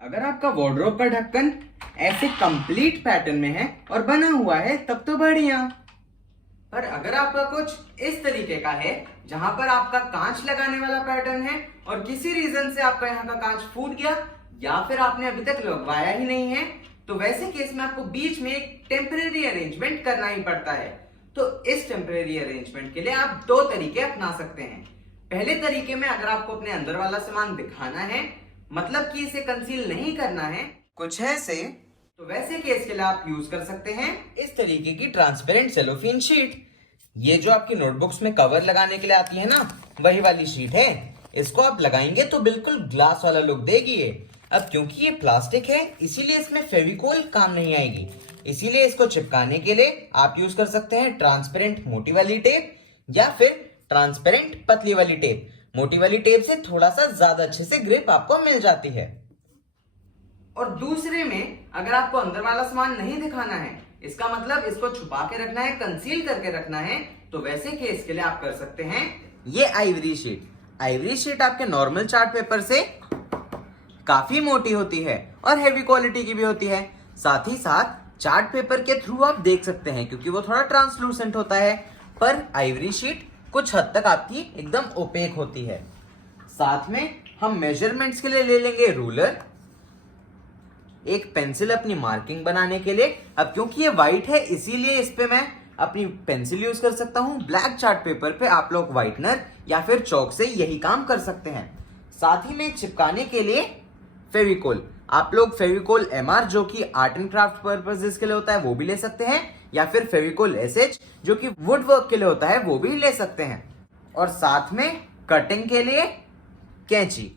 अगर आपका वार्डरोब का ढक्कन ऐसे कंप्लीट पैटर्न में है और बना हुआ है तब तो बढ़िया। पर अगर आपका कुछ इस तरीके का है जहां पर आपका कांच लगाने वाला पैटर्न है और किसी रीजन से आपका यहाँ का कांच फूट गया या फिर आपने अभी तक लगवाया ही नहीं है, तो वैसे केस में आपको बीच में एक टेम्परेरी अरेंजमेंट करना ही पड़ता है। तो इस टेम्परेरी अरेंजमेंट के लिए आप दो तरीके अपना सकते हैं। पहले तरीके में अगर आपको अपने अंदर वाला सामान दिखाना है, मतलब कि इसे कंसील नहीं करना है, कुछ ऐसे, तो वैसे केस के लिए आप यूज कर सकते हैं इस तरीके की ट्रांसपेरेंट सेलोफेन शीट। ये जो आपकी नोटबुक्स में कवर लगाने के लिए आती है ना, वही वाली शीट है। इसको आप लगाएंगे तो बिल्कुल ग्लास वाला लुक देगी ये। अब क्योंकि ये प्लास्टिक है इसीलिए इसमें फेविकोल काम नहीं आएगी, इसीलिए इसको चिपकाने के लिए आप यूज कर सकते हैं ट्रांसपेरेंट मोटी वाली टेप या फिर ट्रांसपेरेंट पतली वाली टेप। मोटी वाली टेप से थोड़ा सा ज्यादा अच्छे से ग्रिप आपको मिल जाती है। और दूसरे में अगर आपको अंदर वाला सामान नहीं दिखाना है, इसका मतलब इसको छुपा के रखना है, कंसील करके रखना है, तो वैसे केस के लिए आप कर सकते हैं ये आइवरी शीट। आइवरी शीट आपके नॉर्मल चार्ट पेपर से काफी मोटी होती है और हेवी क्वालिटी की भी होती है। साथ ही साथ चार्ट पेपर के थ्रू आप देख सकते हैं क्योंकि वो थोड़ा ट्रांसलूसेंट होता है, पर आइवरी शीट कुछ हद तक आपकी एकदम ओपेक होती है। साथ में हम मेजरमेंट्स के लिए ले लेंगे रूलर, एक पेंसिल अपनी मार्किंग बनाने के लिए। अब क्योंकि ये व्हाइट है इसीलिए इस पे मैं अपनी पेंसिल यूज कर सकता हूं। ब्लैक चार्ट पेपर पे आप लोग व्हाइटनर या फिर चौक से यही काम कर सकते हैं। साथ ही में चिपकाने के लिए फेविकोल, आप लोग फेविकोल एमआर जो कि आर्ट एंड क्राफ्ट पर्पसेस के लिए होता है वो भी ले सकते हैं, या फिर फेविकोल एसएच जो कि वुड वर्क के लिए होता है वो भी ले सकते हैं। और साथ में कटिंग के लिए कैंची।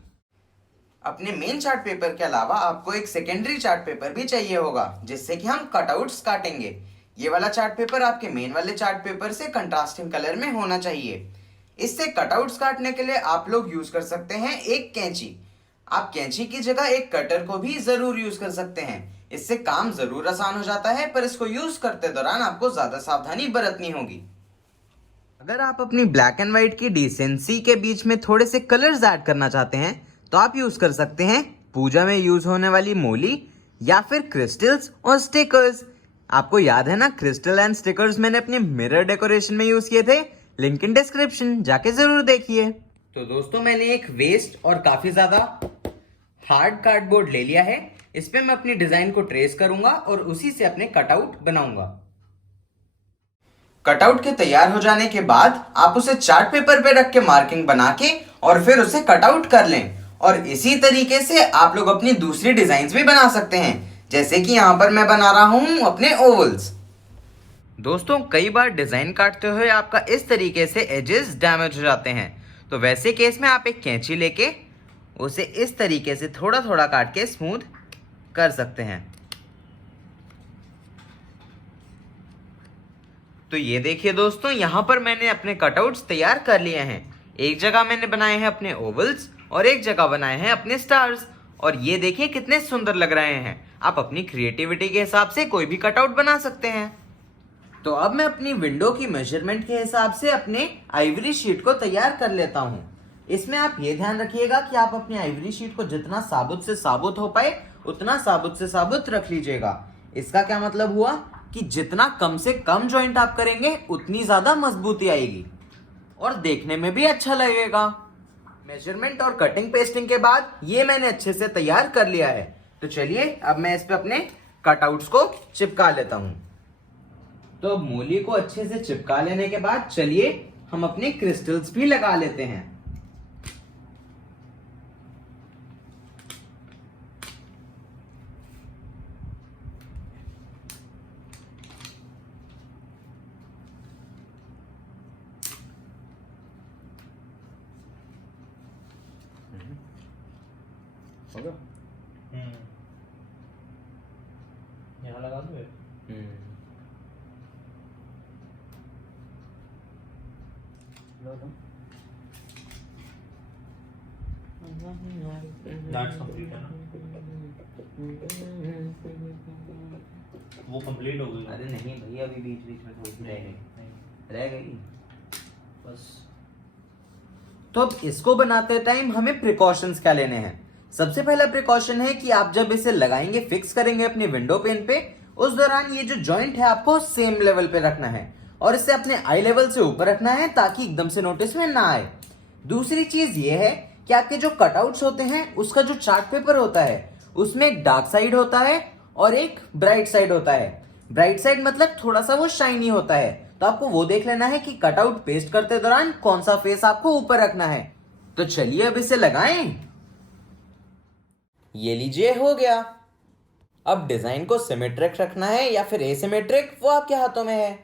अपने मेन चार्ट पेपर के अलावा आपको एक सेकेंडरी चार्ट पेपर भी चाहिए होगा जिससे कि हम कटआउट्स काटेंगे। ये वाला चार्ट पेपर आपके मेन वाले चार्ट पेपर से कंट्रास्टिंग कलर में होना चाहिए। इससे कटआउट्स काटने के लिए आप लोग यूज कर सकते हैं एक कैंची। आप कैंची की जगह एक कटर को भी जरूर यूज कर सकते हैं, इससे काम जरूर आसान हो जाता है, पर इसको यूज करते दौरान आपको ज्यादा सावधानी बरतनी होगी। अगर आप अपनी ब्लैक एंड व्हाइट की डिसेंसी के बीच में थोड़े से कलर्स ऐड करना चाहते हैं तो आप यूज कर सकते हैं पूजा में यूज होने वाली मोली या फिर क्रिस्टल्स और स्टिकर्स। आपको याद है ना, क्रिस्टल एंड स्टिकर्स मैंने अपने मिरर डेकोरेशन में यूज किए थे, लिंक इन डिस्क्रिप्शन जाके जरूर देखिए। तो दोस्तों मैंने एक वेस्ट और काफी ज्यादा हार्ड कार्डबोर्ड ले लिया है। इस पे मैं अपनी डिजाइन को ट्रेस करूंगा और उसी से अपने कटआउट बनाऊंगा। कटआउट के तैयार हो जाने के बाद आप उसे चार्ट पेपर पे रख के मार्किंग बना के और फिर उसे कटआउट कर लें। और इसी तरीके से आप लोग अपनी दूसरी डिजाइन्स भी बना सकते हैं, जैसे कि यहां पर मैं बना रहा हूं अपने ओवल्स। दोस्तों कई बार डिजाइन काटते हुए आपका इस तरीके से एजेस डैमेज हो जाते हैं, तो वैसे केस में आप एक कैंची लेके उसे इस तरीके से थोड़ा थोड़ा काट के स्मूथ कर सकते हैं। तो ये देखिए दोस्तों, यहां पर मैंने अपने कटआउट्स तैयार कर लिए हैं। एक जगह मैंने बनाए हैं अपने ओवल्स और एक जगह बनाए हैं अपने स्टार्स, और ये देखिए कितने सुंदर लग रहे हैं। आप अपनी क्रिएटिविटी के हिसाब से कोई भी कटआउट बना सकते हैं। तो अब मैं अपनी विंडो की मेजरमेंट के हिसाब से अपने आइवरी शीट को तैयार कर लेता हूं। इसमें आप ये ध्यान रखिएगा कि आप अपनी आइवरी शीट को जितना साबुत से साबुत हो पाए उतना साबुत से साबुत रख लीजिएगा। इसका क्या मतलब हुआ कि जितना कम से कम जॉइंट आप करेंगे उतनी ज्यादा मजबूती आएगी और देखने में भी अच्छा लगेगा। मेजरमेंट और कटिंग पेस्टिंग के बाद ये मैंने अच्छे से तैयार कर लिया है। तो चलिए अब मैं इस पे अपने कटआउट्स को चिपका लेता हूं। तो मूली को अच्छे से चिपका लेने के बाद चलिए हम अपने क्रिस्टल्स भी लगा लेते हैं। यहाँ लगा दूँ That's complete है ना? वो कंप्लीट हो गई। अरे नहीं भैया, अभी बीच बीच में थोड़ी रह गई बस। तो अब इसको बनाते टाइम हमें प्रिकॉशंस क्या लेने हैं। सबसे पहला प्रिकॉशन है कि आप जब इसे लगाएंगे, फिक्स करेंगे अपनी विंडो पेन पे, उस दौरान ये जो जॉइंट है आपको सेम लेवल पे रखना है और इसे अपने आई लेवल से ऊपर रखना है ताकि एकदम से नोटिस में ना आए। दूसरी चीज ये है कि आपके जो कटआउट्स होते हैं उसका जो चार्ट पेपर होता है उसमें एक डार्क साइड होता है और एक ब्राइट साइड होता है। ब्राइट साइड मतलब थोड़ा सा वो शाइनी होता है, तो आपको वो देख लेना है कि कटआउट पेस्ट करते दौरान कौन सा फेस आपको ऊपर रखना है। तो चलिए अब इसे लगाएं। ये लीजिए, हो गया। अब डिजाइन को सिमेट्रिक रखना है या फिर एसिमेट्रिक, वो आपके हाथों में है।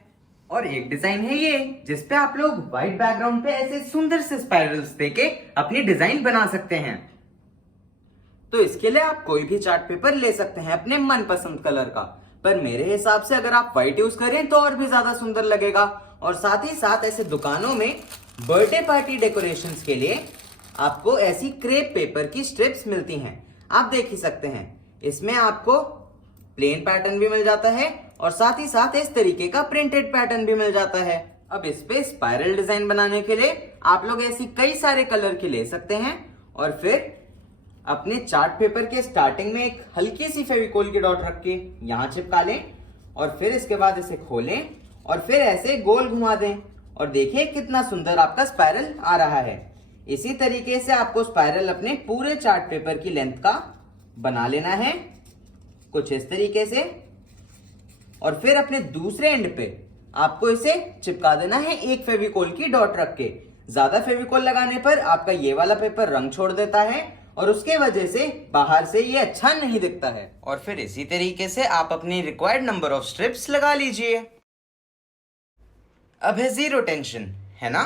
और एक डिजाइन है ये जिसपे आप लोग व्हाइट बैकग्राउंड पे ऐसे सुंदर से स्पाइरल्स देके अपनी डिजाइन बना सकते हैं। तो इसके लिए आप कोई भी चार्ट पेपर ले सकते हैं अपने मनपसंद कलर का, पर मेरे हिसाब से अगर आप व्हाइट यूज करें तो और भी ज्यादा सुंदर लगेगा। और साथ ही साथ ऐसे दुकानों में बर्थडे पार्टी डेकोरेशंस के लिए आपको ऐसी क्रेप पेपर की स्ट्रिप्स मिलती हैं, आप देख ही सकते हैं। इसमें आपको प्लेन पैटर्न भी मिल जाता है और साथ ही साथ इस तरीके का प्रिंटेड पैटर्न भी मिल जाता है। अब इस पे स्पाइरल डिजाइन बनाने के लिए आप लोग ऐसी कई सारे कलर की ले सकते हैं और फिर अपने चार्ट पेपर के स्टार्टिंग में एक हल्की सी फेविकोल की डॉट रख के यहाँ चिपका लें और फिर इसके बाद इसे खोलें और फिर ऐसे गोल घुमा दें और देखिए कितना सुंदर आपका स्पाइरल आ रहा है। इसी तरीके से आपको स्पाइरल अपने पूरे चार्ट पेपर की लेंथ का बना लेना है, कुछ इस तरीके से। और फिर अपने दूसरे एंड पे आपको इसे चिपका देना है एक फेविकोल की डॉट रख के। ज्यादा फेविकोल लगाने पर आपका ये वाला पेपर रंग छोड़ देता है और उसके वजह से बाहर से ये अच्छा नहीं दिखता है। और फिर इसी तरीके से आप अपनी रिक्वायर्ड नंबर ऑफ स्ट्रिप्स लगा लीजिए। अब है जीरो टेंशन, है ना?